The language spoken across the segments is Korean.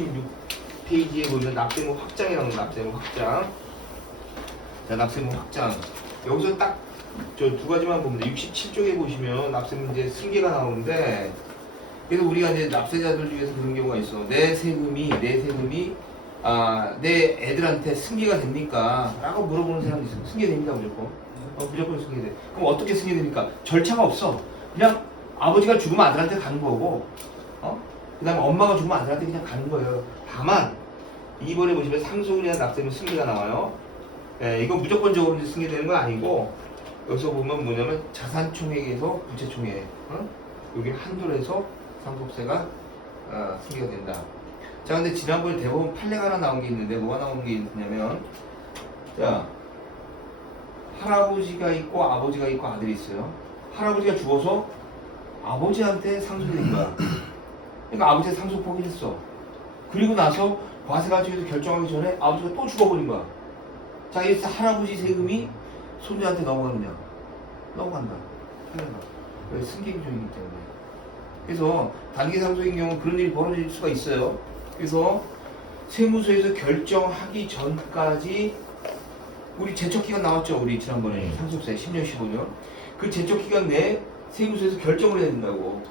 66페이지에 보면 납세무 확장이 나오는 납세무 확장. 자, 납세무 확장. 여기서 딱 저 두 가지만 보면 돼. 67쪽에 보시면 납세무 이제 승계가 나오는데, 그래서 우리가 이제 납세자들 중에서 그런 경우가 있어. 내 세금이 내 애들한테 승계가 됩니까? 라고 물어보는 사람이 있어. 승계됩니다, 무조건. 무조건 승계돼. 그럼 어떻게 승계됩니까? 절차가 없어. 그냥 아버지가 죽으면 아들한테 가는 거고, 그 다음에 엄마가 죽으면 아들한테 그냥 가는 거예요. 다만, 이번에 보시면 상속인이나 납세무 승계가 나와요. 예, 이건 무조건적으로 이제 승계되는 건 아니고, 여기서 보면 뭐냐면 자산총액에서 부채총액, 여기 한도로 해서 상속세가 승계가 된다. 자, 근데 지난번에 대법원 판례가 하나 나온 게 있는데, 뭐가 나온 게 있냐면, 자, 할아버지가 있고 아버지가 있고 아들이 있어요. 할아버지가 죽어서 아버지한테 상속이 된 거야. 그러니까 아버지가 상속 포기를 했어. 그리고 나서 과세관청에서 결정하기 전에 아버지가 또 죽어버린 거야. 자, 이래서 할아버지 세금이 손자한테 넘어가느냐? 넘어간다. 왜? 승계규정이기 때문에. 그래서 단기 상속인 경우 그런 일이 벌어질 수가 있어요. 그래서 세무서에서 결정하기 전까지 우리 제척기간 나왔죠. 우리 지난번에 상속세 10년 15년 그 제척기간 내에 세무서에서 결정을 해야 된다고.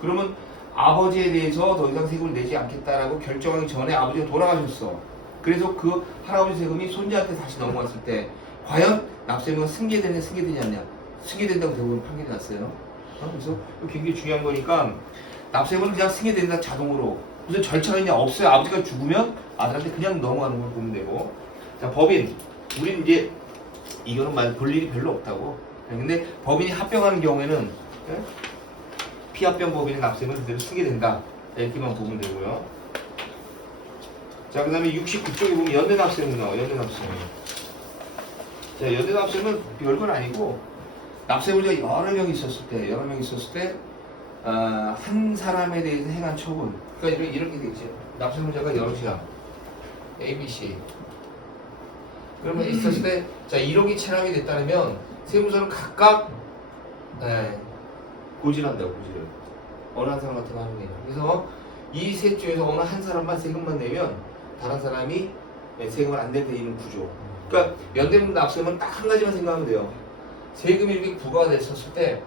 그러면 아버지에 대해서 더 이상 세금을 내지 않겠다라고 결정하기 전에 아버지가 돌아가셨어. 그래서 그 할아버지 세금이 손자한테 다시 넘어갔을 때 과연 납세금은 승계되냐 승계되지 않냐? 승계된다고 대부분 판결이 났어요. 그래서 굉장히 중요한 거니까 납세금은 그냥 승계된다 자동으로. 무슨 절차가 있냐? 없어요. 아버지가 죽으면 아들한테 그냥 넘어가는 걸 보면 되고. 자, 법인. 우리는 이제 이거는 말 볼 일이 별로 없다고. 근데 법인이 합병하는 경우에는 피합병 법인의 납세금은 그대로 승계된다. 이렇게만 보면 되고요. 자, 그 다음에 69쪽에 보면 연대납세금 나와요. 연대납세금. 자, 연대납세금은 별건 아니고 납세물자가 여러 명 있었을 때 한 사람에 대해서 행한 처분. 그러니까 이렇게 되겠죠. 납세물자가 여럿이야. A, B, C. 그러면 있었을 때, 자, 1억이 체납이 됐다면 세무서는 각각 고지한다고, 고지를. 어느 한 사람 같은 거 하는 게. 그래서 이 셋 중에서 어느 한 사람만 세금만 내면 다른 사람이 세금을 안 내게 되는 구조. 그러니까 연대문 납세는 딱 한 가지만 생각하면 돼요. 세금이 이렇게 부과가 됐었을 때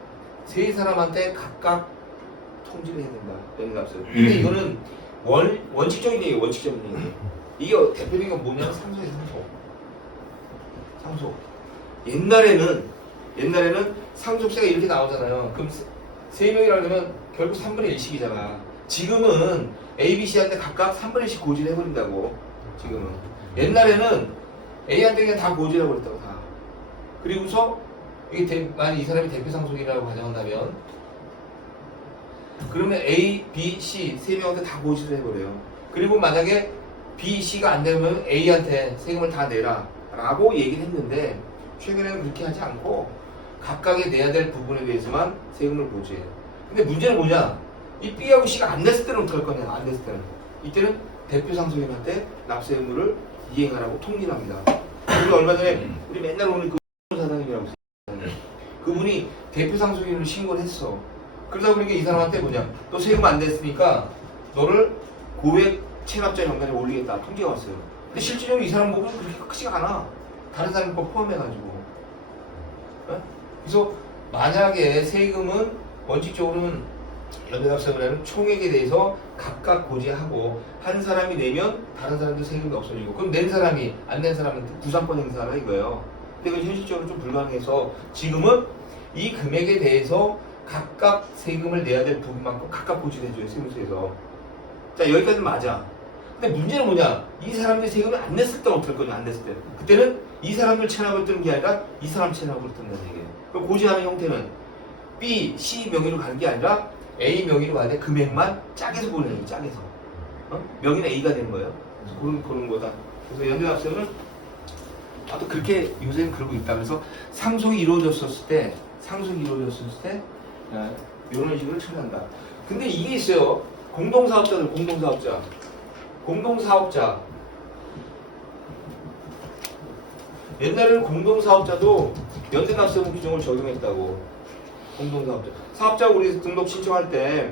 세 사람한테 각각 통지를 해야 된다. 연대 납세. 근데 이거는 원칙적인 얘기예요. 원칙적인 얘기. 이게 대표적인 건 뭐냐면 상속이에요. 상속. 옛날에는 상속세가 이렇게 나오잖아요. 그럼 세 명이라면 결국 3분의 1씩이잖아. 지금은 A, B, C한테 각각 3분의 1씩 고지를 해버린다고. 지금은. 옛날에는 A한테 그냥 다 고지를 해버렸다고 다. 그리고서 이게 만약 이 사람이 대표 상속이라고 가정한다면 그러면 A, B, C 세 명한테 다 고지를 해버려요. 그리고 만약에 B, C가 안 되면 A한테 세금을 다 내라 라고 얘기를 했는데 최근에는 그렇게 하지 않고 각각의 내야 될 부분에 대해서만 세금을 고지해요. 근데 문제는 뭐냐? 이 B하고 C가 안 냈을 때는 어떡할 거냐? 안 냈을 때는. 이때는 대표 상속인한테 납세 의무를 이행하라고 통지를 합니다. 그리고 얼마 전에 우리 맨날 오는 그 사장님이라고 있어요. 그분이 대표 상속인으로 신고를 했어. 그러다 보니까 이 사람한테 뭐냐? 너 세금 안 냈으니까 너를 고액 체납자 명단에 올리겠다. 통지가 왔어요. 근데 실질적으로 이 사람 목은 그렇게 크지가 않아. 다른 사람 거 포함해가지고. 그래서 만약에 세금은 원칙적으로는 연대납세금이라는 총액에 대해서 각각 고지하고 한 사람이 내면 다른 사람도 세금이 없어지고 그럼 낸 사람이 안 낸 사람은 구상권 행사하라 이거예요. 근데 그건 현실적으로 좀 불가능해서 지금은 이 금액에 대해서 각각 세금을 내야 될 부분만큼 각각 고지를 해줘요. 세무서에서. 자, 여기까지는 맞아. 근데 문제는 뭐냐? 이 사람들이 세금을 안 냈을 때 어떨 거냐? 안 냈을 때. 그때는 이 사람들 체납을 뜨는 게 아니라 이 사람 체납을 뜬다는 얘기예요. 그럼 고지하는 형태는 B, C 명의로 가는 게 아니라 A 명의로 가야 돼. 금액만 짝에서 보내는 거예요. 짝에서. 명의는 A가 되는 거예요. 그래서 그런 거다. 그래서 연대납세는 또 그렇게 요새는 그러고 있다. 그래서 상속이 이루어졌을 때 이런 식으로 처리한다. 근데 이게 있어요. 공동사업자. 옛날에는 공동사업자도 연대납세금 규정을 적용했다고. 공동사업자. 사업자 우리 등록 신청할 때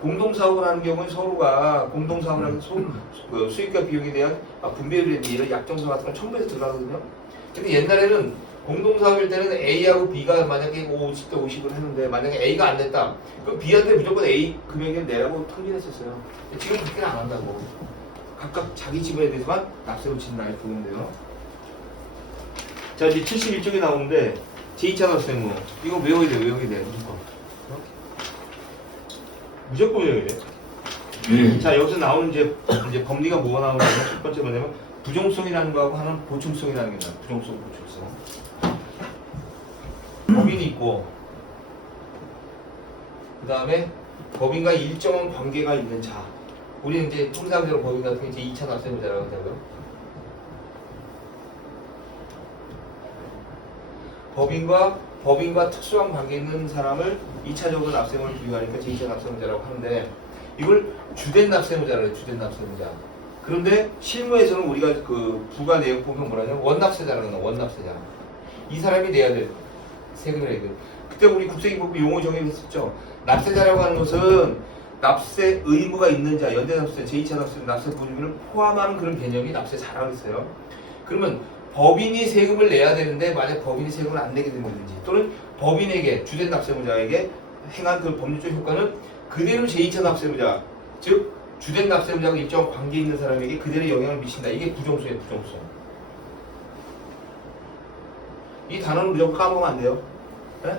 공동사업을 하는 경우에 서로가 공동사업을 하는 수익과 비용에 대한 분배율에 대한 약정서 같은 걸 첨부해서 들어가거든요. 근데 옛날에는 공동사업일 때는 A하고 B가 만약에 50대 50을 했는데 만약에 A가 안 냈다. 그럼 B한테 무조건 A 금액을 내라고 통지했었어요. 지금 그렇게는 안 한다고. 각각 자기 지분에 대해서만 납세를 친다 이렇게 보는데요. 자 이제 71쪽에 나오는데 제2차 납세무 이거 외워야 돼 무조건. 무조건 외워야 돼. 자 여기서 나오는 이제 법리가 뭐가 나오냐면 첫 번째 뭐냐면 부종성이라는 거하고 하나는 보충성이라는 게 나와요. 부종성, 보충성. 법인이 있고 그 다음에 법인과 일정한 관계가 있는 자. 우리는 이제 통상적으로 법인 같은 게 이제 2차 납세무자라고 한다고요. 법인과 특수한 관계 있는 사람을 2차적으로 납세무를 부여하니까 제2차 납세무자라고 하는데 이걸 주된 납세무자라고 해요. 주된 납세무자. 그런데 실무에서는 우리가 그 부가 내용 보면 뭐라냐면 원납세자라는 거 원납세자. 이 사람이 내야 될 세금이라고. 그때 우리 국세기법부 용어 정의했었죠. 납세자라고 하는 것은 납세 의무가 있는 자, 연대납세, 제2차 납세, 납세 보증금을 포함하는 그런 개념이 납세자라고 했어요. 그러면 법인이 세금을 내야 되는데 만약 법인이 세금을 안 내게 된다든지 또는 법인에게 주된 납세무자에게 행한 그 법률적 효과는 그대로 제2차 납세무자, 즉 주된 납세무자가 일정 관계 있는 사람에게 그대로 영향을 미친다. 이게 부정성이에요. 부정성. 이 단어는 무조건 까먹으면 안 돼요. 네?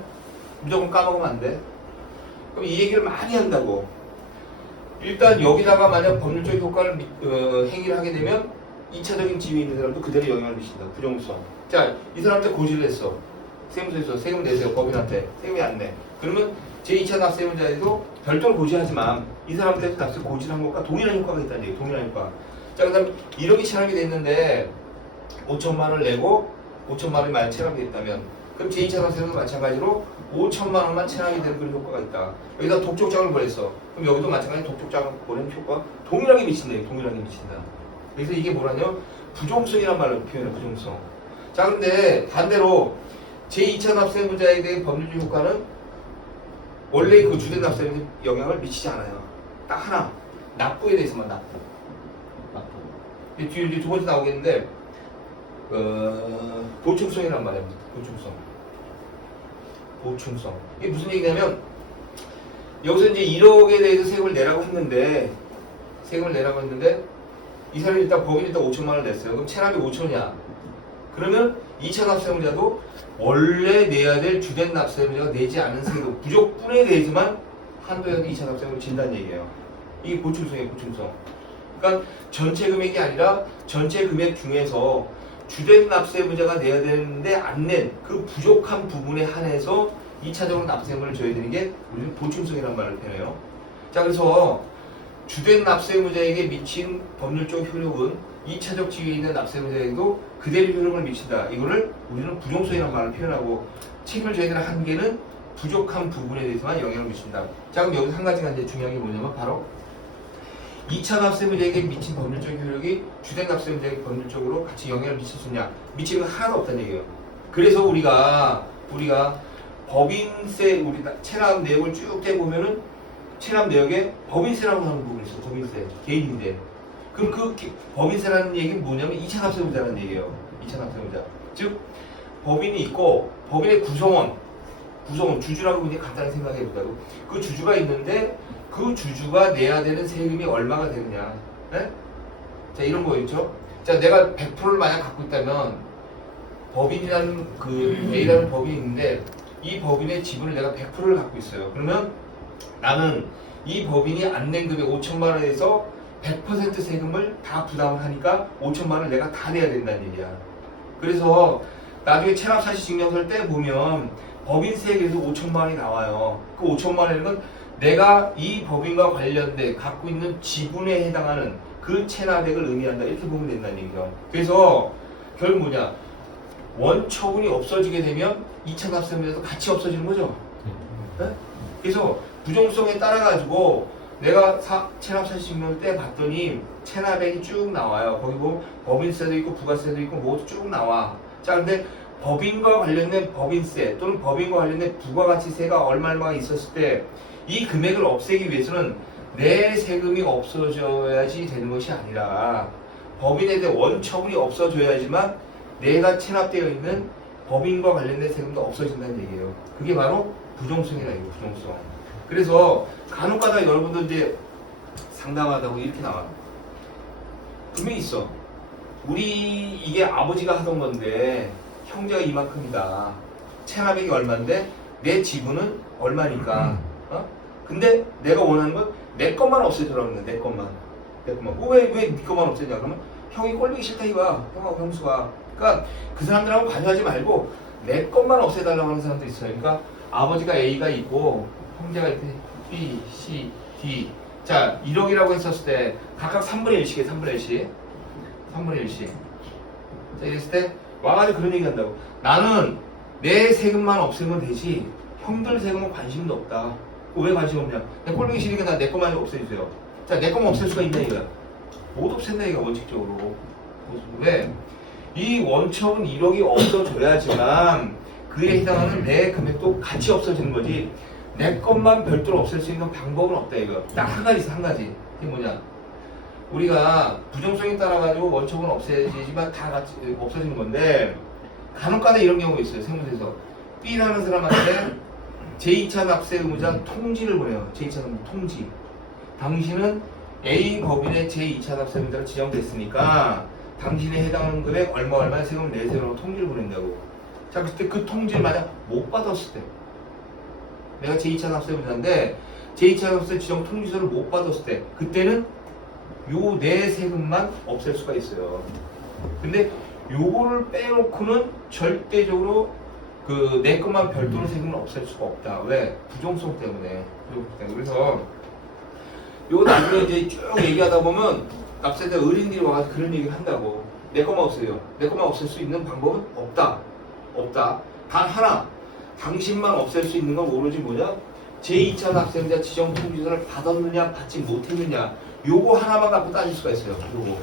무조건 까먹으면 안 돼. 그럼 이 얘기를 많이 한다고. 일단 여기다가 만약 법률적 효과를 행위를 하게 되면 2차적인 지위에 있는 사람도 그대로 영향을 미친다. 부정성. 자, 이 사람한테 고지를 했어. 세무서에서 세금 내세요. 법인한테. 세금이 안 내. 그러면 제2차 납세무자에도 별도로 고지하지만 이 사람한테 납세 고지를 한 것과 동일한 효과가 있다는 얘기예요. 동일한 효과. 자, 그 다음에 1억이 체납이 됐는데 5천만 원을 내고 5천만 원이 만약 체납이 됐다면 그럼 제2차 납세무도 마찬가지로 5천만 원만 체납이 되는 그런 효과가 있다. 여기다 독촉장을 보냈어. 그럼 여기도 마찬가지로 독촉장을 보내는 효과 동일하게 미친다. 동일하게 미친다. 그래서 이게 뭐라뇨? 부종성이란 말로 표현해. 부종성. 자, 근데 반대로 제2차 납세무자에 대한 법률적 효과는 원래 그 주된 납세에 영향을 미치지 않아요. 딱 하나. 납부에 대해서만 납부. 뒤에 이제 두 번째 나오겠는데 보충성이란 말입니다. 보충성. 보충성. 이게 무슨 얘기냐면 여기서 이제 1억에 대해서 세금을 내라고 했는데 이 사람이 일단 법인이 일단 5천만 원을 냈어요. 그럼 체납이 5천이야. 그러면 2차 납세무자도 원래 내야 될 주된 납세무자가 내지 않은 세금 부족분에 대해서만 한도에서 2차 납세금을 진다는 얘기예요. 이게 보충성이에요. 보충성. 그러니까 전체 금액이 아니라 전체 금액 중에서 주된 납세무자가 내야 되는데 안 낸 그 부족한 부분에 한해서 2차적으로 납세금을 줘야 되는 게 우리는 보충성이라는 말을 표현해요. 자, 그래서 주된 납세무자에게 미친 법률적 효력은 2차적 지위에 있는 납세무자에게도 그대로 효력을 미친다. 이거를 우리는 부종성이라는 말을 표현하고 책임을 져야 되는 한계는 부족한 부분에 대해서만 영향을 미친다. 자, 그럼 여기서 한 가지가 이제 중요한 게 뭐냐면 바로 2차 납세무자에게 미친 법률적 효력이 주된 납세무자에게 법률적으로 같이 영향을 미쳤느냐? 미치는 건 하나도 없다는 얘기예요. 그래서 우리가 법인세 우리 체납 내역을 쭉 떼보면은 체납 내역에 법인세라고 하는 부분이 있어. 법인세, 개인인데. 그럼 그 법인세라는 얘기는 뭐냐면 2차 납세무자라는 얘기예요. 2차 납세무자. 즉 법인이 있고 법인의 구성원 주주라고 그냥 간단히 생각해 볼까요? 그 주주가 있는데 그 주주가 내야 되는 세금이 얼마가 되느냐. 네? 자, 이런 거였죠. 자, 내가 100%를 만약 갖고 있다면 법인이라는 그 A라는 법인이 있는데 이 법인의 지분을 내가 100%를 갖고 있어요. 그러면 나는 이 법인이 안 낸 금액 5천만 원에서 100% 세금을 다 부담을 하니까 5천만 원을 내가 다 내야 된다는 얘기야. 그래서 나중에 체납사실증명서를 떼보면 법인세액에서 5천만 원이 나와요. 그 5천만 원은 내가 이 법인과 관련돼 갖고 있는 지분에 해당하는 그 체납액을 의미한다. 이렇게 보면 된다는 얘기죠. 그래서 결국 뭐냐? 원처분이 없어지게 되면 2차 납세무자도 같이 없어지는 거죠. 네? 그래서 부정성에 따라 가지고 내가 체납사실증명을 떼봤더니 체납액이 쭉 나와요. 거기 보면 법인세도 있고 부가세도 있고 모두 쭉 나와. 자, 근데 법인과 관련된 법인세 또는 법인과 관련된 부가가치세가 얼마가 있었을 때 이 금액을 없애기 위해서는 내 세금이 없어져야지 되는 것이 아니라 법인에 대한 원처분이 없어져야지만 내가 체납되어 있는 법인과 관련된 세금도 없어진다는 얘기예요. 그게 바로 부정성이라 이거 부정성. 그래서 간혹가다 여러분들 이제 상담하다고 이렇게 나와요. 분명히 있어. 우리 이게 아버지가 하던 건데 형제가 이만큼이다. 체납액이 얼마인데 내 지분은 얼마니까. 근데 내가 원하는 건 내 것만 없애주라고 그러는데 내 것만. 왜 네 것만 없애냐 그러면 형이 꼴보기 싫다 이거야. 형하고 형수가. 그러니까 그 사람들하고 관여하지 말고 내 것만 없애달라고 하는 사람도 있어요. 그러니까 아버지가 A가 있고 형제가 이렇게 B, C, D. 자 1억이라고 했었을 때 각각 3분의 1씩 해. 3분의 1씩. 3분의 1씩. 자 이랬을 때 와가지고 그런 얘기 한다고. 나는 내 세금만 없애면 되지 형들 세금은 관심도 없다. 왜 관심 없냐? 내 꼴보기 싫으니까 나 내 것만 없애주세요. 자, 내 것만 없앨 수가 있나 이거야? 못 없앤다 이거 원칙적으로. 왜? 이 원처분 1억이 없어져야지만 그에 해당하는 내 금액도 같이 없어지는 거지. 내 것만 별도로 없앨 수 있는 방법은 없다 이거. 딱 한 가지 있어 한 가지. 이게 뭐냐? 우리가 부정성에 따라 가지고 원처분 없애지만 다 같이 없어지는 건데 간혹가다 이런 경우가 있어요. 세무서에서 B라는 사람한테 제2차 납세 의무자 통지를 보내요. 제2차 통지. 당신은 A 법인의 제2차 납세 의무자로 지정됐으니까 당신에 해당하는 금액 얼마 세금을 내세요라고 통지를 보낸다고. 자, 그때 그 통지를 만약 못 받았을 때 내가 제2차 납세 의무자인데 제2차 납세 지정 통지서를 못 받았을 때 그때는 요 내 세금만 없앨 수가 있어요. 근데 요거를 빼놓고는 절대적으로 그 내 것만 별도로 세금을 없앨 수가 없다. 왜? 부정성 때문에. 그래서 요 나중에 이제 쭉 얘기하다 보면 납세자 어린이들이 와서 그런 얘기를 한다고. 내 것만 없애요. 내 것만 없앨 수 있는 방법은 없다. 없다. 단 하나. 당신만 없앨 수 있는 건 오로지 뭐냐? 제2차 납세자 지정 통지서를 받았느냐 받지 못했느냐 요거 하나만 갖고 따질 수가 있어요. 요거.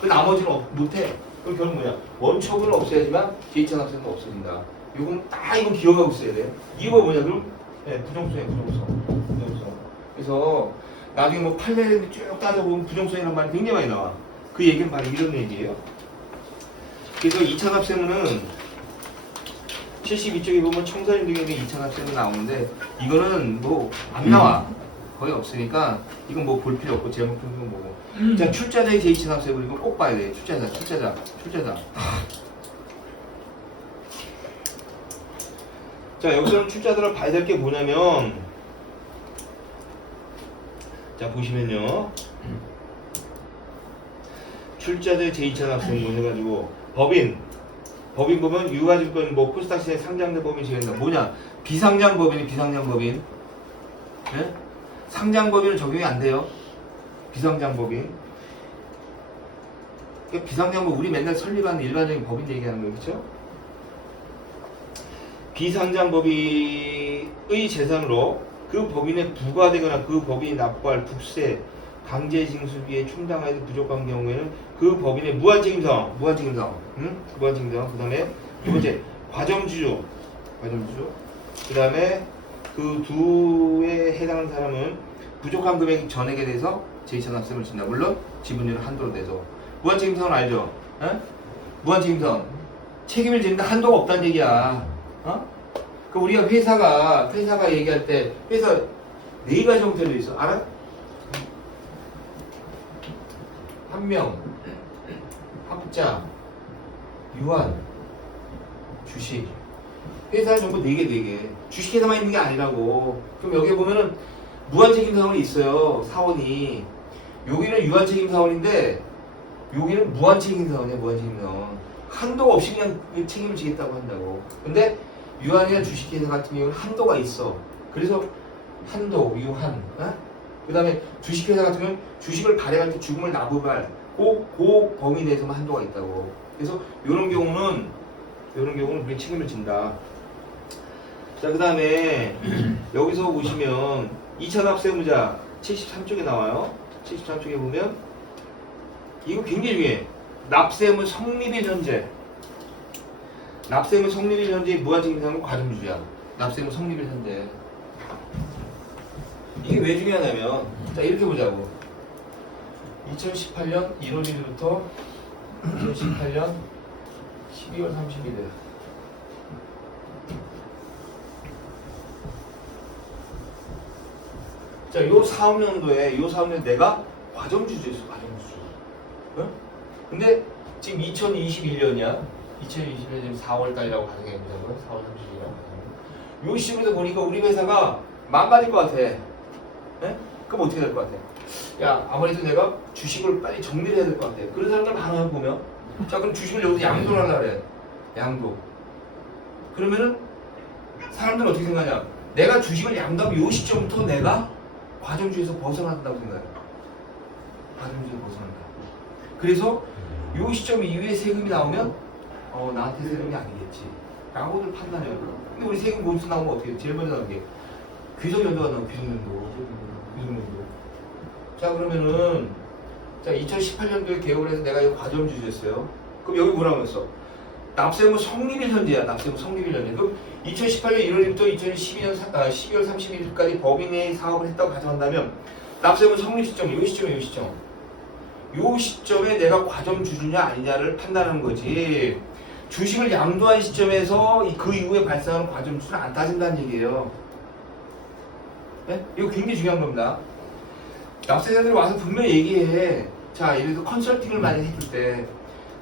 그 나머지는 못해. 그럼 결국 뭐냐? 원처분을 없애야지만 제2차 납세자가 없어진다. 이건 딱 이건 기억하고 있어야 돼. 이거 뭐냐 그럼? 네, 부정성이에요. 부정성. 그래서 나중에 뭐 판례를 쭉 따져보면 부정성이라는 말이 굉장히 많이 나와. 그 얘기는 바로 이런 얘기예요. 그래서 2차 납세문은 72쪽에 보면 청산인 등에 2차 납세문 나오는데 이거는 뭐 안 나와. 거의 없으니까 이건 뭐 볼 필요 없고 제목 정도는 뭐고. 자 출자자의 제2차 납세문 이거 꼭 봐야 돼. 출자자. 자 여기서는 출자자를 봐야 될 게 뭐냐면 자 보시면요 출자자의 제2차 납세문 해가지고 법인 보면 유가증권 뭐 코스닥시에 상장된 법인이 지낸다. 뭐냐 비상장법인 네? 상장법인은 적용이 안 돼요. 비상장법인 그러니까 비상장법 우리 맨날 설립하는 일반적인 법인 얘기하는 거 그렇죠? 비상장법인의 재산으로 그 법인에 부과되거나 그 법인이 납부할 국세, 강제징수비에 충당하여도 부족한 경우에는 그 법인의 무한책임성, 그 다음에 두 번째 과점주주, 그 다음에 그 두에 해당하는 사람은 부족한 금액 전액에 대해서 제2차 납세금을 진다. 물론 지분율은 한도로 돼서 무한책임성은 알죠? 에? 무한책임성 책임을 지는데 한도가 없다는 얘기야. 그 우리가 회사가 얘기할 때 회사 4가지 형태로 있어. 알아? 한명, 합자, 유한, 주식. 회사는 전부 4개. 주식회사만 있는 게 아니라고. 그럼 여기 보면은 무한책임사원이 있어요. 사원이. 여기는 유한책임사원인데 여기는 무한책임사원이야. 무한책임사원. 한도가 없이 그냥 책임을 지겠다고 한다고. 근데 유한이나 주식회사 같은 경우는 한도가 있어. 그래서 한도, 유한. 그 다음에 주식회사 같은 경우는 주식을 발행할 때 주금을 납부할 그 범위 내에서만 한도가 있다고. 그래서 이런 경우는 우리 책임을 진다. 자, 그 다음에 여기서 보시면 2차 납세 의무자 73쪽에 나와요. 73쪽에 보면 이거 굉장히 중요해. 납세의무 성립일 현재. 납세의무 성립일 현재의 무한책임상은 과점주주야. 납세의무 성립일 현재. 이게 왜 중요하냐면 자 이렇게 보자고. 2018년 1월 1일부터 2018년 12월 30일. 자, 요 4학년도에 내가 과점주주였어, 과점주주. 응? 근데 지금 2021년이야. 2021년 지금 4월달이라고 가정해보자. 4월 30일이라고. 요 시점에서 보니까 우리 회사가 망가질 것 같아. 예? 그럼 어떻게 될 것 같아? 야, 아무래도 내가 주식을 빨리 정리를 해야 될 것 같아. 그런 사람들 많아요, 보면. 자, 그럼 주식을 여기서 양도를 하려고 그래. 양도. 그러면은 사람들은 어떻게 생각하냐? 내가 주식을 양도하면 요 시점부터 내가 과점주에서 벗어난다고 생각해요. 과점주에서 벗어난다. 그래서 요 시점 이후에 세금이 나오면 나한테 세금이 아니겠지 라고들 판단해요. 근데 우리 세금 보험서 나오면 어떻게 해? 제일 먼저 나오는 게 귀속연도가 나오고 귀속연도. 자 그러면은 자 2018년도에 개업을 해서 내가 이거 과점주였어요. 그럼 여기 뭐라고 했어? 납세무 성립일 현재야. 납세무 성립일 현재. 그럼 2018년 1월부터 2012년 12월 31일까지 법인 내 사업을 했다고 가정한다면 납세무 성립 시점, 요 시점에 내가 과점주주냐 아니냐를 판단하는 거지. 주식을 양도한 시점에서 그 이후에 발생하는 과점주주는 안 따진다는 얘기예요. 네? 이거 굉장히 중요한 겁니다. 납세자들이 와서 분명히 얘기해. 자, 예를 들어서 컨설팅을 많이 해줄 때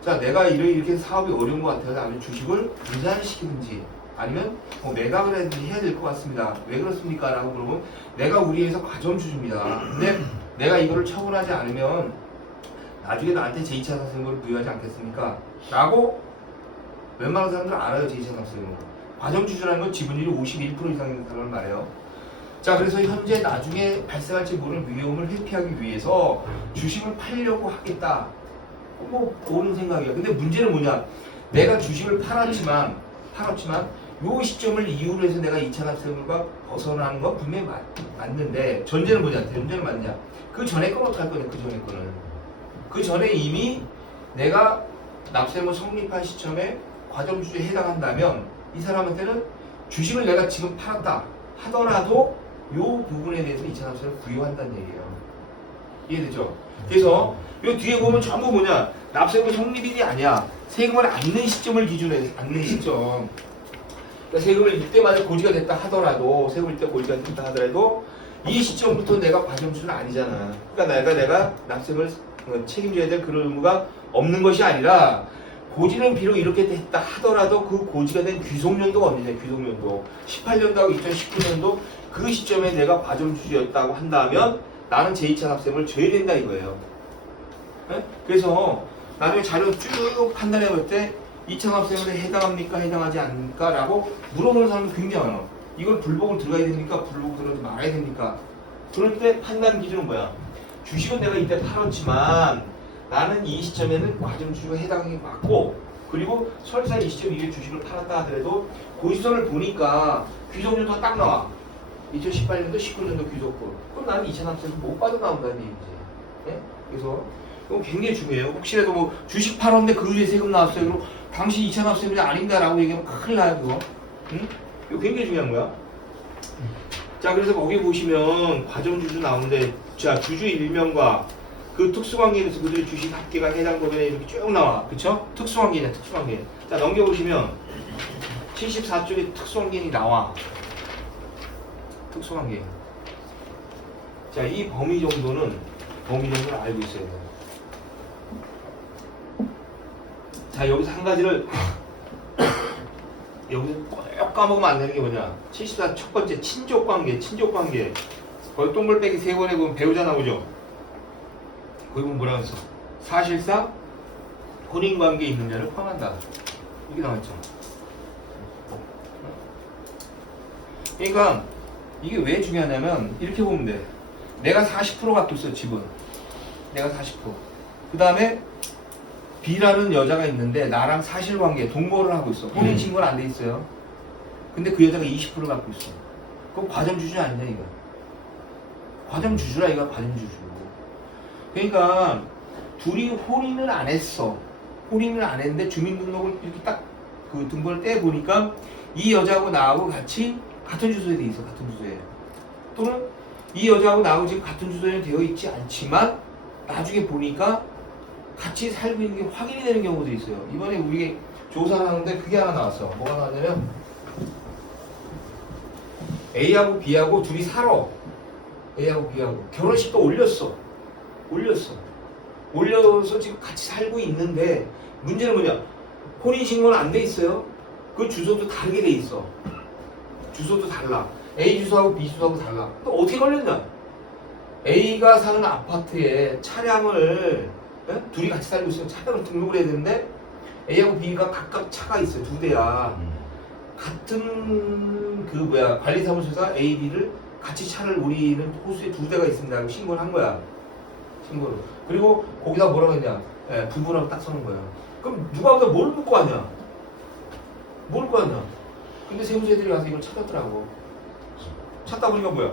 자, 내가 이렇게 사업이 어려운 것 같아서 아니면 주식을 분산을 시키든지 아니면 매각을 해야든지 해야 될 것 같습니다. 왜 그렇습니까? 라고 물어보면 내가 우리 회사 과점주주입니다. 근데 내가 이거를 처분하지 않으면 나중에 나한테 제2차 상세금을 부여하지 않겠습니까? 라고 웬만한 사람들은 알아요. 제2차 상세금을. 과점주주라는 건 지분율이 51% 이상 있는 사람을 말해요. 자, 그래서 현재 나중에 발생할지 모를 위험을 회피하기 위해서 주식을 팔려고 하겠다. 옳은 생각이야. 근데 문제는 뭐냐? 내가 주식을 팔았지만 요 시점을 이유로 해서 내가 2차 납세금과 벗어나는 건 분명히 맞는데 전제는 뭐냐? 전제는 맞냐? 그 전에 건 어떡할 거냐? 그 전에 거는. 그 전에 이미 내가 납세무 성립한 시점에 과점주주에 해당한다면 이 사람한테는 주식을 내가 지금 팔았다 하더라도 요 부분에 대해서 2차 납세를 부여한다는 얘기예요. 이해되죠? 그래서 요 뒤에 보면 전부 뭐냐? 납세금 성립일이 아니야. 세금을 안는 시점을 기준으로 해서 안는 시점. 그러니까 세금을 이때마다 고지가 됐다 하더라도 세금을 이때 고지가 됐다 하더라도 이 시점부터 내가 과점주주는 아니잖아. 그러니까 내가 납세금을 책임져야 될 그런 의무가 없는 것이 아니라 고지는 비록 이렇게 됐다 하더라도 그 고지가 된 귀속연도가 언제냐? 귀속연도 18년도하고 2019년도 그 시점에 내가 과점주주였다고 한다면 나는 제2차 납세금을 줘야 된다 이거예요. 네? 그래서 나중에 자료 쭉 판단해 볼 때 2차 납세금에 해당합니까? 해당하지 않습니까? 라고 물어보는 사람이 굉장히 많아. 이걸 불복을 들어가야 됩니까? 불복을 들어가지 말아야 됩니까? 그럴 때 판단 기준은 뭐야? 주식은 내가 이때 팔았지만 나는 이 시점에는 과점주주가 해당이 맞고 그리고 설사 이 시점 이후에 주식을 팔았다 하더라도 고지서를 보니까 귀속연도가 딱 나와. 2018년도 19년도 귀속분. 그럼 나는 2차 납세금 못 받아 나온다는 얘기지. 네? 그래서 이건 굉장히 중요해요. 혹시라도 뭐 주식 팔았는데 그 위에 세금 나왔어요. 그럼 당시 2차 납세금이 아닌다라고 얘기하면 큰일 나요, 그거. 응? 이거 굉장히 중요한 거야. 자, 그래서 거기 보시면 과점주주 나오는데 자, 주주 일명과 그 특수관계에서 그들의 주식 합계가 해당 법인에 이렇게 쭉 나와. 그쵸? 특수관계냐, 특수관계. 자, 넘겨보시면 74쪽에 특수관계이 나와. 특수관계. 자, 이 범위 정도는 알고 있어야 돼요. 자, 여기서 한 가지를 여기서 꼭 까먹으면 안 되는 게 뭐냐? 74 첫 번째 친족관계. 거기 동글 빼기 3번에 보면 배우자 나오죠? 거기 보면 뭐라고 했어? 사실상 혼인관계에 있는 자를 포함한다. 이게 나왔죠. 그러니까 이게 왜 중요하냐면 이렇게 보면 돼. 내가 40% 갖고 있어, 집은. 내가 40%. 그 다음에 B라는 여자가 있는데 나랑 사실관계, 동거를 하고 있어. 혼인신고는 안 돼 있어요. 근데 그 여자가 20% 갖고 있어. 그럼 과점주주 아니냐 이거. 과점주주라 이거 과점주주. 그러니까 둘이 혼인을 안 했어. 혼인을 안 했는데 주민등록을 이렇게 딱 그 등본을 떼보니까 이 여자하고 나하고 같이 같은 주소에 돼 있어. 같은 주소에. 또는 이 여자하고 나하고 지금 같은 주소에 되어 있지 않지만 나중에 보니까 같이 살고 있는 게 확인이 되는 경우도 있어요. 이번에 우리 조사를 하는데 그게 하나 나왔어. 뭐가 나왔냐면 A하고 B하고 둘이 살아. A하고 B하고 결혼식도 올려서 지금 같이 살고 있는데 문제는 뭐냐? 혼인신고는 안 돼 있어요. 그 주소도 다르게 돼 있어. 주소도 달라. A 주소하고 B 주소하고 달라. 또 어떻게 걸렸냐? A가 사는 아파트에 차량을 둘이 같이 살고 있으면 차량을 등록을 해야 되는데 A하고 B가 각각 차가 있어요. 두 대야. 같은 관리사무소에서 A, B를 같이 차를 우리는 호수에 두 대가 있습니다 하고 신고를 한 거야. 신고를. 그리고 거기다 뭐라고 했냐? 부부라고 딱 써놓은 거야. 그럼 누가 보다 뭘 묻고 왔냐? 뭘 묻고 왔냐? 근데 세무서애들이 와서 이걸 찾았더라고. 찾다 보니까 뭐야?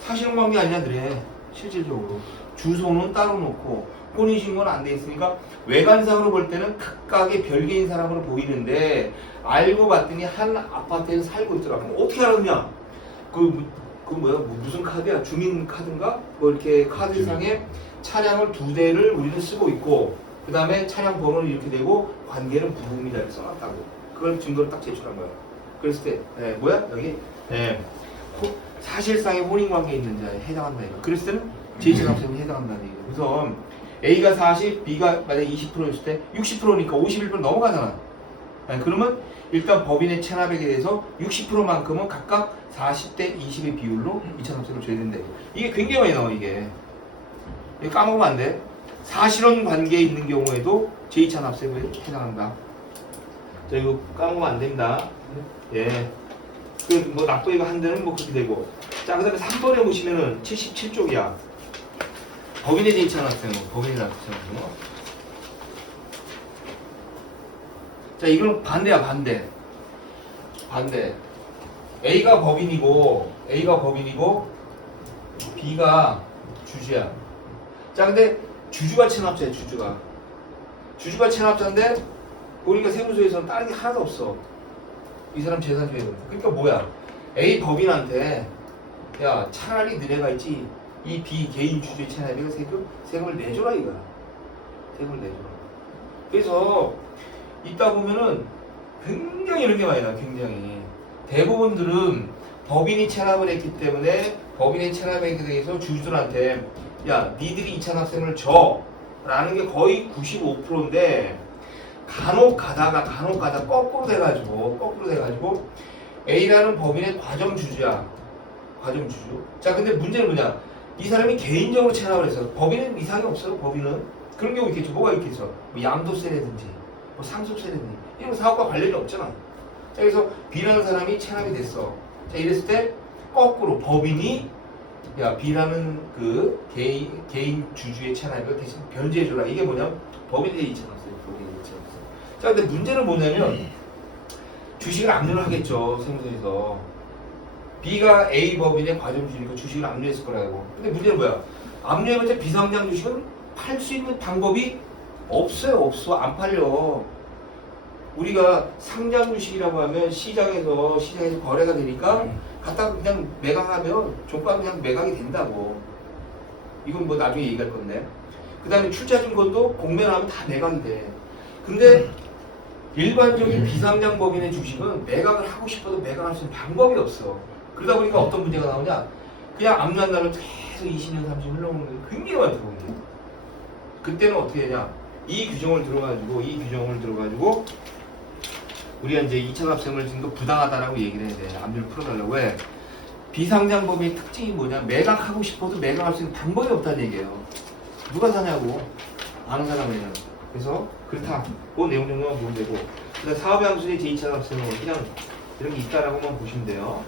사실관계 아니야 그래. 실질적으로 주소는 따로 놓고 혼인신고는 안 돼 있으니까 외관상으로 볼 때는 각각의 별개인 사람으로 보이는데 알고 봤더니 한 아파트에서 살고 있더라. 그럼 어떻게 알았냐? 무슨 카드야? 주민카드인가? 뭐 이렇게 카드상에 차량을 두 대를 우리는 쓰고 있고 그 다음에 차량 번호는 이렇게 되고 관계는 부부입니다 이렇게 써놨다고. 그걸 증거를 딱 제출한 거야. 그랬을 때 뭐야? 여기 사실상의 혼인관계에 있는 자에 해당한다 이거. 그랬을 때는 제2차납세에 해당한다는 얘기예요. 그래서 A가 40, B가 만약에 20%였을 때 60%니까 51% 넘어가잖아. 그러면 일단 법인의 체납액에 대해서 60%만큼은 각각 40대 20의 비율로 2차납세를 줘야 된다. 이게 굉장히 많이 나와 이게. 이거 까먹으면 안 돼. 사실혼 관계에 있는 경우에도 제2차납세에 해당한다. 자 이거 까먹으면 안 됩니다. 예. 납부액 한 대는 그렇게 되고. 자 그 다음에 3번에 보시면은 77쪽이야. 법인의 제2차납세, 법인의 납부세. 자, 이건 반대야, 반대. A가 법인이고, B가 주주야. 자, 근데 주주가 체납자야, 주주가. 주주가 체납자인데, 보니까 세무서에서는 다른 게 하나도 없어. 이 사람 재산 줘야 된다. 그러니까 뭐야? A 법인한테, 야, 차라리 너네가 있지. 이 B 개인 주주의 체납액을 세금을 내줘라 이거야. 세금을 내줘라. 그래서 있다 보면은 굉장히 이런 게 많이 나. 굉장히 대부분들은 법인이 체납을 했기 때문에 법인의 체납액에 대해서 주주들한테 야 니들이 이차납세금을 줘 라는 게 거의 95%인데 간혹 가다가 거꾸로 돼가지고 A라는 법인의 과점주주야. 과점주주. 자 근데 문제는 뭐냐? 이 사람이 개인적으로 체납을 했어. 법인은 이상이 없어요. 법인은 그런 경우 있겠죠. 뭐가 있겠어? 뭐 양도세라든지, 뭐 상속세라든지 이런 사업과 관련이 없잖아. 자 그래서 B라는 사람이 체납이 됐어. 자 이랬을 때 거꾸로 법인이 야 B라는 그 개인 주주의 체납을 대신 변제해줘라. 이게 뭐냐? 법인에 있잖았어요. 법인에 있잖았어. 자 근데 문제는 뭐냐면 주식을 압류를 하겠죠. 세무서에서. B가 A 법인의 과점주니까 주식을 압류했을 거라고. 근데 문제는 뭐야? 압류해봤자 비상장 주식은 팔 수 있는 방법이 없어요. 안 팔려. 우리가 상장 주식이라고 하면 시장에서 거래가 되니까 갖다가 그냥 매각하면 종가는 그냥 매각이 된다고. 이건 뭐 나중에 얘기할 건데. 그 다음에 출자증권도 공매하면 다 매각이 돼. 근데 일반적인 비상장 법인의 주식은 매각을 하고 싶어도 매각할 수 있는 방법이 없어. 그러다 보니까 어떤 문제가 나오냐? 그냥 압류한 날로 계속 20년, 30년 흘러오는 게 굉장히 많더라고요. 그때는 어떻게 하냐? 이 규정을 들어가지고 우리가 이제 2차 납세금을 준 거 부당하다라고 얘기를 해야 돼. 압류를 풀어달라고 해. 비상장 법인의 특징이 뭐냐? 매각하고 싶어도 매각할 수 있는 방법이 없다는 얘기예요. 누가 사냐고. 아는 사람이냐. 그래서 그렇다. 그 내용 정도만 보면 되고. 그다음 사업의 함수의 제2차 납세금은 그냥 이런 게 있다라고만 보시면 돼요.